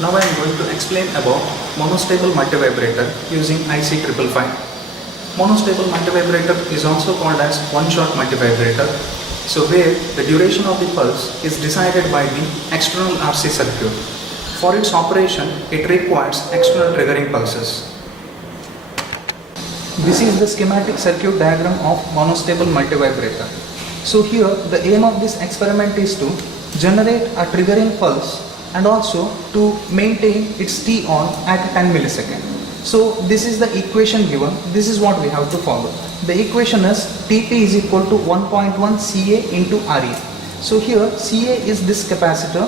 Now I am going to explain about monostable multivibrator using IC555. Monostable multivibrator is also called as one-shot multivibrator. So where the duration of the pulse is decided by the external RC circuit. For its operation, it requires external triggering pulses. This is the schematic circuit diagram of monostable multivibrator. So here the aim of this experiment is to generate a triggering pulse and also to maintain its T on at 10 milliseconds. So this is the equation given. This is what we have to follow. The equation is Tp is equal to 1.1 Ca into Ra. So here Ca is this capacitor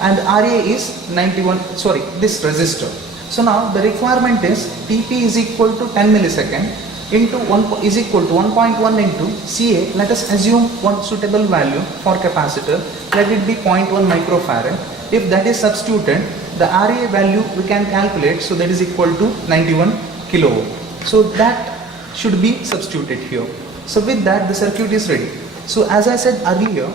and Ra is this resistor. So now the requirement is Tp is equal to 10 millisecond into 1 is equal to 1.1 into Ca. Let us assume one suitable value for capacitor. Let it be 0.1 microfarad. If that is substituted, the Ra value we can calculate, so that is equal to 91 kilo ohm. So that should be substituted here. So with that the circuit is ready. So as I said earlier,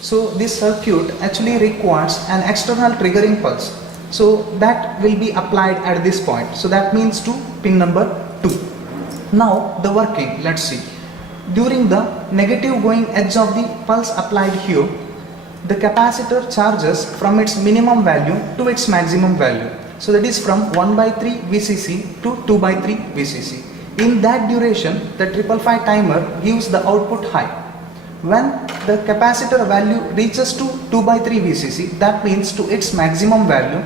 so this circuit actually requires an external triggering pulse. So that will be applied at this point. So that means to pin number 2. Now the working, let's see. During the negative going edge of the pulse applied here, the capacitor charges from its minimum value to its maximum value. So that is from 1/3 VCC to 2/3 VCC. In that duration, the 555 timer gives the output high. When the capacitor value reaches to 2/3 VCC, that means to its maximum value,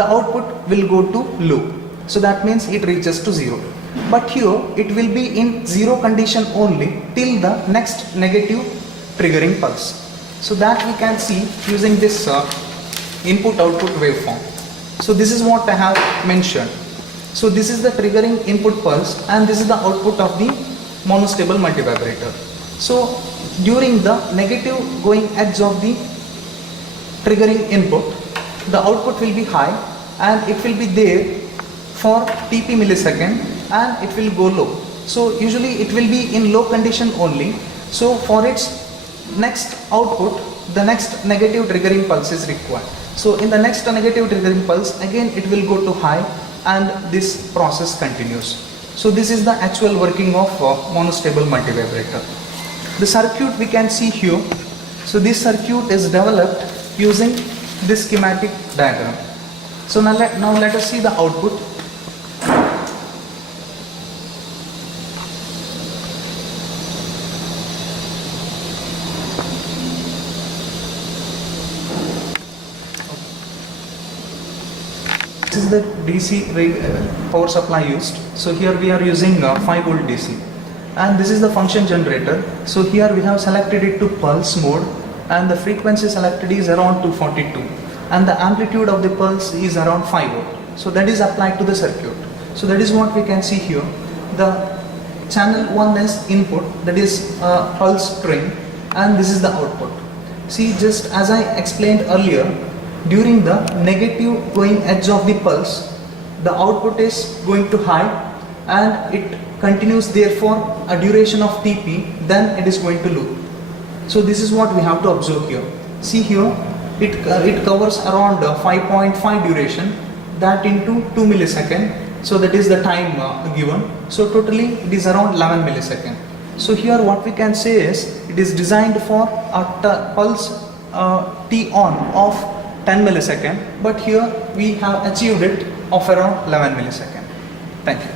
the output will go to low. So that means it reaches to 0. But here it will be in 0 condition only till the next negative triggering pulse. So that we can see using this input-output waveform. So this is what I have mentioned. So this is the triggering input pulse and this is the output of the monostable multivibrator. So during the negative going edge of the triggering input, the output will be high and it will be there for Tp millisecond and it will go low. So usually it will be in low condition only. So for its next output, the next negative triggering pulse is required. So in the next negative triggering pulse, again it will go to high and this process continues. So this is the actual working of monostable multivibrator. The circuit we can see here. So this circuit is developed using this schematic diagram. So now let us see the output. This is the DC power supply used. So here we are using 5 volt DC. And this is the function generator. So here we have selected it to pulse mode and the frequency selected is around 242 and the amplitude of the pulse is around 5 volt. So that is applied to the circuit. So that is what we can see here. The channel 1 is input, that is pulse string, and this is the output. See, just as I explained earlier, during the negative going edge of the pulse, the output is going to high and it continues there for a duration of Tp, then it is going to low. So this is what we have to observe here. See here, it covers around 5.5 duration, that into 2 millisecond. So that is the time given. So totally it is around 11 millisecond. So here what we can say is it is designed for a pulse T on of 10 millisecond, but here we have achieved it of around 11 millisecond. Thank you.